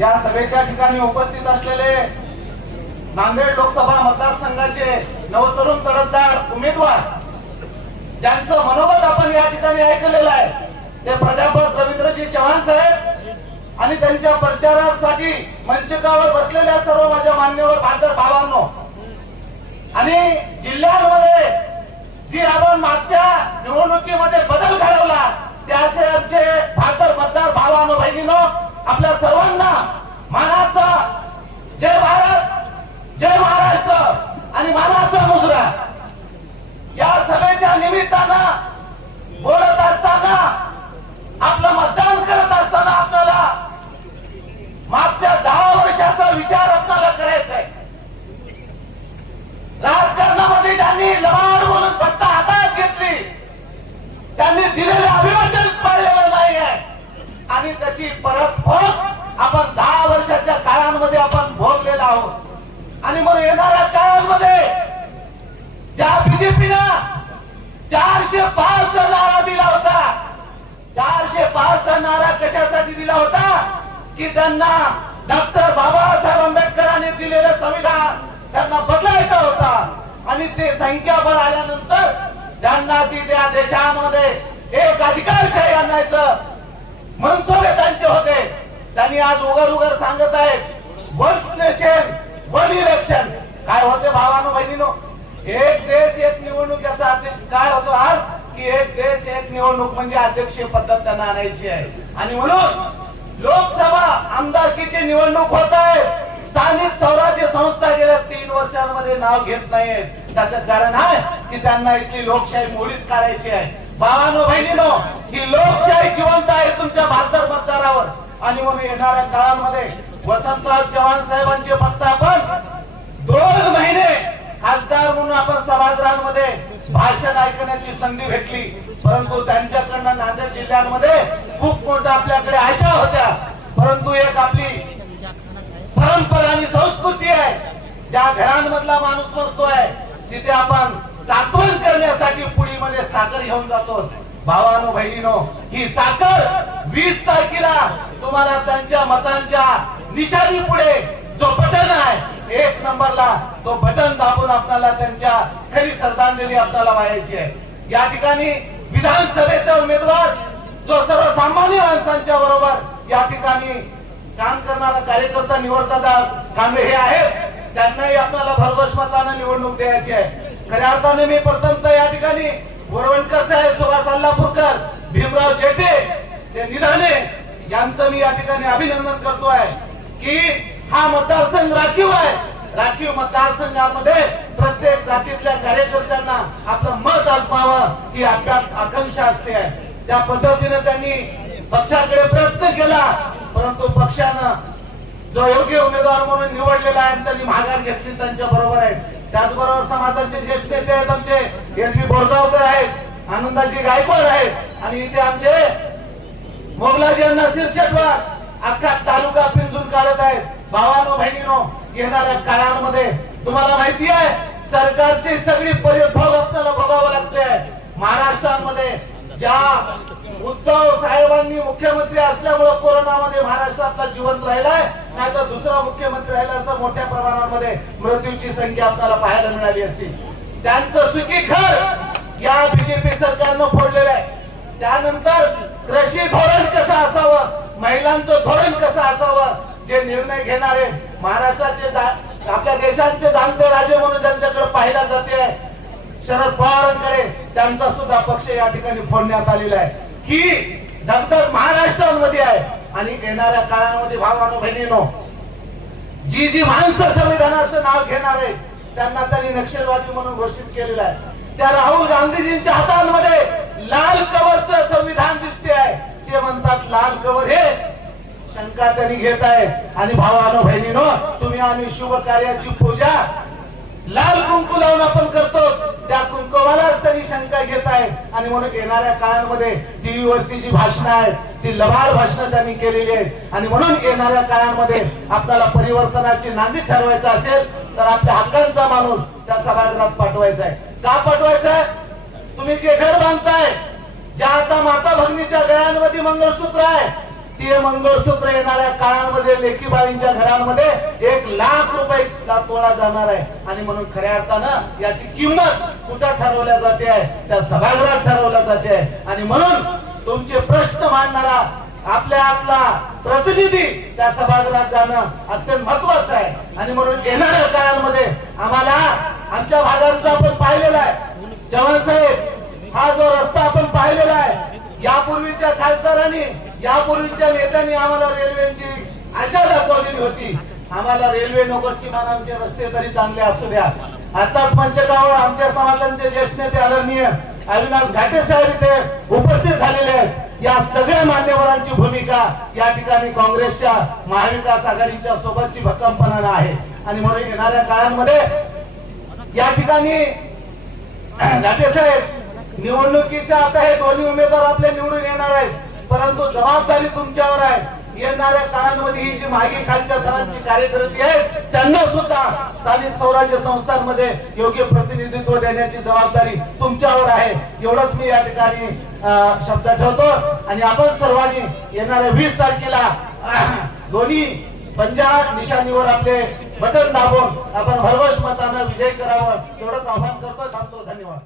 या सभेच्या ठिकाणी उपस्थित असलेले नांदेड लोकसभा मतदारसंघाचे नवतरुण तडफदार उमेदवार ज्यांचं मनोबत आपण या ठिकाणी ऐकलेलं आहे ते प्राध्यापक रवींद्रजी चव्हाण साहेब आणि त्यांच्या प्रचारासाठी मंचकावर बसलेल्या सर्व माझ्या मान्यवर बांधर भावांनो. आणि जिल्ह्यांमध्ये आपल्या सर्वांना मानाचा जय भारत जय महाराष्ट्र आणि मानाचा मुजरा या सभेच्या निमित्तानं बोलत असताना आपलं मतदान करत असताना आपल्याला मागच्या दहा वर्षाचा विचार आपल्याला करायचा आहे राजकारणामध्ये ज्यांनी लबाड बोलून सत्ता हातात घेतली त्यांनी दिलेले अभिवाचन पाळलेलं नाही आहे आणि त्याची भोग आपण दहा वर्षाच्या काळांमध्ये आपण भोगलेला आहोत. आणि म्हणून येणाऱ्या काळांमध्ये ज्या बीजेपीनं चारशे पाच चा नारा दिला होता. चारशे पाच चा नारा कशासाठी दिला होता? की त्यांना डॉक्टर बाबासाहेब आंबेडकरांनी दिलेलं संविधान त्यांना बदलायचा होता. आणि ते संख्याबळ आल्यानंतर त्यांना ती त्या देशामध्ये एक अधिकारशाही आणायचं. म्हणतो आणि आज उघड उघड सांगत आहेत वन नेशन वन इलेक्शन काय होते भावानो बहिणीनो? एक देश एक निवडणूक याचा अर्थ काय होतो आज? की एक देश एक निवडणूक म्हणजे अध्यक्षीय पद्धत त्यांना आणायची आहे. आणि म्हणून लोकसभा आमदारकीची निवडणूक होत आहे. स्थानिक स्वराज्य संस्था गेल्या तीन वर्षांमध्ये नाव घेत नाहीयेत. त्याचं कारण आहे की त्यांना इथली लोकशाही मोडीत काढायची आहे. बाबानो बहिणीनो ही लोकशाही जिवंत आहे तुमच्या भारतात मतदारावर. आणि म्हणून येणाऱ्या काळामध्ये वसंतराव चव्हाण साहेबांचे फक्त आपण दोन महिने खासदार म्हणून आपण सभागृहांमध्ये भाषण ऐकण्याची संधी भेटली. परंतु त्यांच्याकडनं नांदेड जिल्ह्यांमध्ये खूप मोठ्या आपल्याकडे आशा होत्या. परंतु एक आपली परंपरा आणि संस्कृती आहे. ज्या घरांमधला माणूस बसतोय तिथे आपण साठवण करण्यासाठी पुढीमध्ये साखर घेऊन जातो. भावानो बहिणीनो ही साखर वीस तारखेला तुम्हाला त्यांच्या मतांच्या निशाणी पुढे जो बटन आहे एक नंबरला तो बटन दाबून आपल्याला त्यांच्या खरी श्रद्धांजली आपल्याला वाहायची आहे. या ठिकाणी विधानसभेचा उमेदवार जो सर्वसामान्य माणसांच्या बरोबर या ठिकाणी काम करणारा कार्यकर्ता निवडतात कांबळे हे आहेत त्यांनाही आपल्याला भरघोष मतानं निवडणूक द्यायची आहे. खऱ्या अर्थाने मी प्रथमतः या ठिकाणी वरवणकर साहेब सुभाष अल्लापूरकर भीमराव जेठे ते निधाने यांचं मी या ठिकाणी अभिनंदन करतोय की हा मतदारसंघ राखीव आहे. राखीव मतदारसंघामध्ये प्रत्येक जातीतल्या कार्यकर्त्यांना आपलं मत आजमावं ही अभ्यास आकांक्षा असते. आहे त्या पद्धतीने त्यांनी पक्षाकडे प्रयत्न केला परंतु पक्षानं जो योग्य उमेदवार म्हणून निवडलेला आहे त्यांनी माघार घेतली त्यांच्या बरोबर आहे. त्याचबरोबर समाजाचे ज्येष्ठ नेते आहेत आमचे. एस बी बोरगावकर आहेत आनंदाजी गायकवाड आहेत. आणि इथे आमचे मोगलाजी यांना शीर्षकवर अख्खा तालुका पिंजून काढत आहेत. भावानो बहिणीनो येणाऱ्या काळांमध्ये तुम्हाला माहिती आहे सरकारची सगळी परिभोग आपल्याला भोगावं लागते महाराष्ट्रामध्ये ज्या उद्धव साहेबांनी मुख्यमंत्री असल्यामुळे कोरोनामध्ये महाराष्ट्रातला जिवंत राहिलाय नाही तर दुसरा मुख्यमंत्री राहिला तर मोठ्या प्रमाणामध्ये मृत्यूची संख्या आपल्याला पाहायला मिळाली असती. त्यांचं सुखी घर या बीजेपी सरकारनं फोडलेलं आहे. त्यानंतर कृषी धोरण कसं असावं महिलांचं धोरण कसं असावं जे निर्णय घेणारे महाराष्ट्राचे आपल्या देशांचे जाणते राजे म्हणून ज्यांच्याकडे पाहिला जाते शरद पवारांकडे त्यांचा सुद्धा पक्ष या ठिकाणी फोडण्यात आलेला आहे. की दगदग महाराष्ट्रामध्ये आहे आणि येणाऱ्या काळामध्ये भावानो बहिणीनो जी जी माणसं संविधानाचं नाव घेणार आहेत त्यांना त्यांनी नक्षलवादी म्हणून घोषित केलेलं आहे. त्या राहुल गांधीजींच्या हातांमध्ये लाल कवरच संविधान दिसते आहे. ते म्हणतात लाल कवर हे शंका त्यांनी घेत आहे. आणि भावानो बहिणीनो तुम्ही आम्ही शुभ कार्याची पूजा लाल कुंकू लावून आपण करतो. त्या कुंकवालाच तरी शंका घेत आहेत. आणि म्हणून येणाऱ्या काळामध्ये टीव्ही वरती जी भाषणं आहेत ती लबाड भाषणं त्यांनी केलेली आहेत. आणि म्हणून येणाऱ्या काळामध्ये आपल्याला परिवर्तनाची नांदी ठरवायचं असेल तर आपल्या हक्कांचा माणूस त्या सभागृहात पाठवायचा आहे. का पाठवायचा आहे? तुम्ही जे घर बांधताय ज्या आता माता भगिनीच्या गळ्यांमध्ये मंगळसूत्र आहे ते मंगळसूत्र येणाऱ्या काळामध्ये लेकीबाईंच्या घरामध्ये एक लाख रुपये ला तोळा जाणार आहे. आणि म्हणून खऱ्या अर्थानं याची किंमत कुठं ठरवल्या जाते आहे? त्या सभागृहात ठरवल्या जाते आहे. आणि म्हणून तुमचे प्रश्न मांडणारा आपल्या आपला प्रतिनिधी त्या सभागृहात जाणं अत्यंत महत्वाचं आहे. आणि म्हणून येणाऱ्या काळामध्ये आम्हाला आमच्या भागात आपण पाहिलेला आहे. जवान साहेब हा जो रस्ता आपण पाहिलेला आहे यापूर्वीच्या खासदारांनी यापूर्वीच्या नेत्यांनी आम्हाला रेल्वेची आशा दाखवलेली होती. आम्हाला रेल्वे नकोच किमान आमचे रस्ते तरी चांगले असू द्या. आताच पंचगावर आमच्या समाजांचे ज्येष्ठ नेते आदरणीय अविनाश घाटे साहेब इथे उपस्थित झालेले आहेत. या सगळ्या मान्यवरांची भूमिका या ठिकाणी काँग्रेसच्या महाविकास आघाडीच्या सोबतची भक्कमपणानं आहे. आणि म्हणून येणाऱ्या काळांमध्ये या ठिकाणी घाटे साहेब निवडणुकीच्या आता हे दोन्ही उमेदवार आपले निवडून येणार आहेत. परंतु जबाबदारी तुमच्यावर आहे. येणाऱ्या काळांमध्ये ही जी मागे खालच्या थरांची कार्यकर्ती आहे त्यांना सुद्धा स्थानिक स्वराज्य संस्थांमध्ये योग्य प्रतिनिधित्व देण्याची जबाबदारी तुमच्यावर आहे. एवढंच मी या ठिकाणी शब्द ठेवतो. आणि आपण सर्वांनी येणाऱ्या वीस तारखेला दोन्ही पंजाब निशाणीवर आपले बटन दाबून आपण भरवश मतानं विजय करावं. एवढंच आव्हान करतो. थांबतो. धन्यवाद.